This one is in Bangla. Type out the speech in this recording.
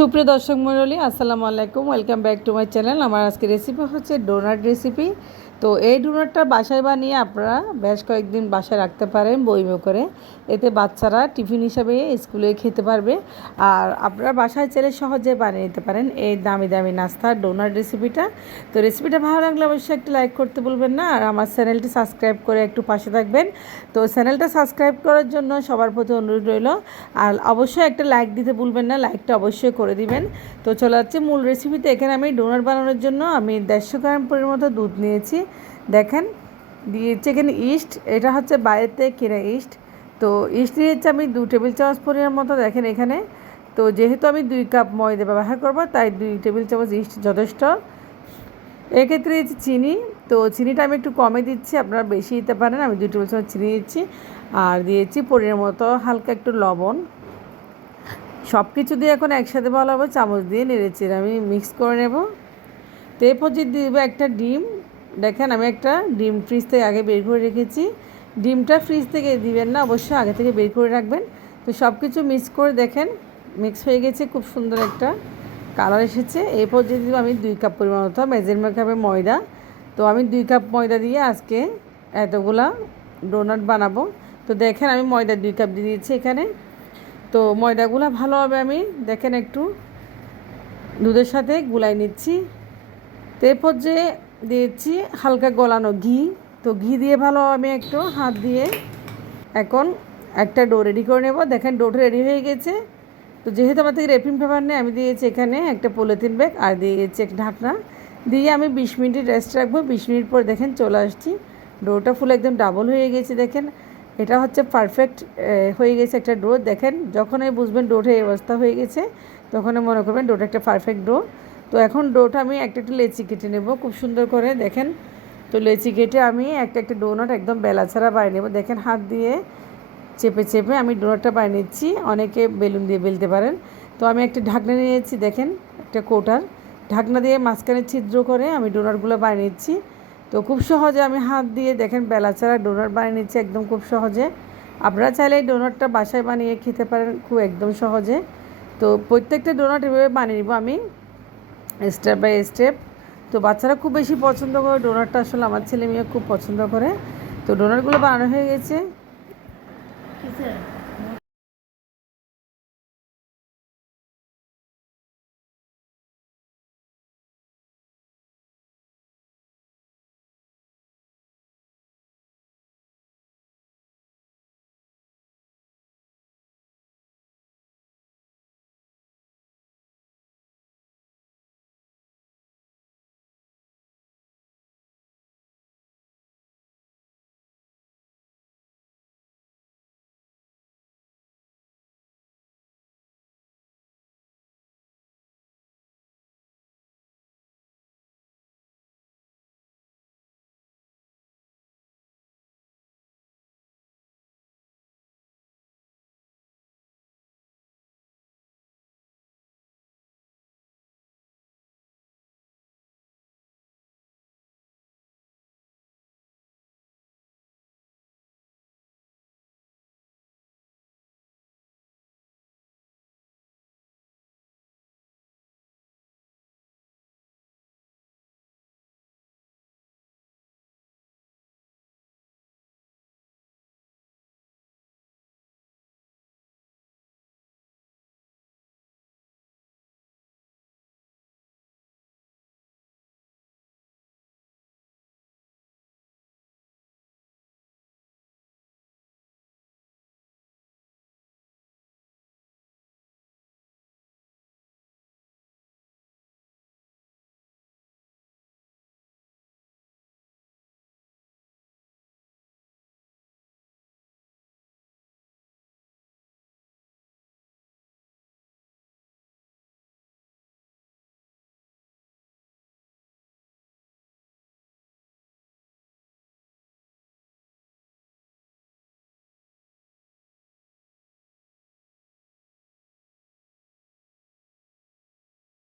সুপ্রিয় দর্শক মণ্ডলী, আসসালামু আলাইকুম। Welcome back to my channel আমার আজকে রেসিপি হচ্ছে ডোনাট রেসিপি তো এই ডোনাটটা বাসায় বানিয়ে আপনারা বেশ কয়েকদিন বাসায় রাখতে পারেন বইমে করে। এতে বাচ্চারা টিফিন হিসাবে স্কুলে খেতে পারবে। আর আপনারা বাসায় চাইলে সহজে বানিয়ে নিতে পারেন এই দামি দামি নাস্তার ডোনাট রেসিপিটা। তো রেসিপিটা ভালো লাগলে অবশ্যই একটা লাইক করতে বলবেন না। আর আমার চ্যানেলটি সাবস্ক্রাইব করে একটু পাশে থাকবেন। তো চ্যানেলটা সাবস্ক্রাইব করার জন্য সবার প্রতি অনুরোধ রইল। আর অবশ্যই একটা লাইক দিতে ভুলবেন না, লাইকটা অবশ্যই করে দিবেন। তো চলে যাচ্ছে মূল রেসিপিতে। এখানে আমি ডোনাট বানানোর জন্য আমি দেড়শো গ্রাম পরিমাণ মতো দুধ নিয়েছি। দেখেন দিয়েছি এখানে ইস্ট এটা হচ্ছে বাইরেতে কিনা ইস্ট তো ইস্ট নিয়েছি আমি দু টেবিল চামচ পরিমাণ মতো দেখেন এখানে। তো যেহেতু আমি দুই কাপ ময়দা ব্যবহার করব, তাই দুই টেবিল চামচ ইস্ট যথেষ্ট। এক্ষেত্রে দিয়েছি চিনি, তো চিনিটা আমি একটু কমে দিচ্ছি, আপনারা বেশি দিতে পারেন, আমি দুই টেবিল চামচ চিনি দিচ্ছি। আর দিয়েছি পরিমাণ মতো হালকা একটু লবণ। সব কিছু দিয়ে এখন একসাথে ভালো হবে চামচ দিয়ে নেড়েছি আমি মিক্স করে নেব। তো এরপর যে দেবো একটা ডিম। দেখেন, আমি একটা ডিম ফ্রিজ থেকে আগে বের করে রেখেছি। ডিমটা ফ্রিজ থেকে দিবেন না, অবশ্যই আগে থেকে বের করে রাখবেন। তো সব কিছু মিক্স করে দেখেন মিক্স হয়ে গেছে, খুব সুন্দর একটা কালার এসেছে। এরপর যদি আমি দুই কাপ পরিমাণ মতো মেজারমেন্ট কাপে ময়দা। তো আমি দুই কাপ ময়দা দিয়ে আজকে এতগুলা ডোনাট বানাবো। তো দেখেন, আমি ময়দা দুই কাপ দিয়ে দিয়েছি এখানে। তো ময়দাগুলো ভালোভাবে আমি। দেখেন একটু দুধের সাথে গুলাই নিচ্ছি। তো এরপর যে দিয়েছি হালকা গলানো ঘি। তো ঘি দিয়ে ভালো আমি একটু হাত দিয়ে এখন একটা ডো রেডি করে নেব। দেখেন ডোটা রেডি হয়ে গেছে। তো যেহেতু আমার থেকে রেপিং পেপার নেই, আমি দিয়েছি এখানে একটা পলিথিন ব্যাগ আর দিয়েছি একটা ঢাকনা। দিয়ে আমি বিশ মিনিট রেস্ট রাখব। বিশ মিনিট পর দেখেন চলে আসছি। ডোটা ফুল একদম ডাবল হয়ে গেছে দেখেন। এটা হচ্ছে পারফেক্ট হয়ে গেছে একটা ডো। দেখেন যখনই বুঝবেন ডোটা এই অবস্থা হয়ে গেছে, তখনই মনে করবেন ডোটা একটা পারফেক্ট ডো। তো এখন ডোটা আমি একটা একটা লেচি কেটে নেব, খুব সুন্দর করে দেখেন। তো লেচি কেটে আমি একটা একটা ডোনাট একদম বেলা ছাড়া বানিয়ে নেব। দেখেন হাত দিয়ে চেপে চেপে আমি ডোনাটটা বানিয়ে নিচ্ছি, অনেকে বেলুন দিয়ে বেলতে পারেন। তো আমি একটা ঢাকনা নিয়েছি, দেখেন, একটা কোটার। ঢাকনা দিয়ে মাঝখানে ছিদ্র করে আমি ডোনাটগুলো বানিয়ে নিচ্ছি। তো খুব সহজে আমি হাত দিয়ে দেখেন বেলা ছাড়া ডোনাট বানিয়ে নিচ্ছি একদম খুব সহজে। আপনারা চাইলে এই ডোনাটটা বাসায় বানিয়ে খেতে পারেন, খুব একদম সহজে। তো প্রত্যেকটা ডোনাট এভাবে বানিয়ে নিব আমি। Step by step. তো বাচ্চারা খুব বেশি পছন্দ করে। ডোনারটা আসলে আমার ছেলে মেয়ে খুব পছন্দ করে। তো ডোনারগুলো বানানো হয়ে গেছে।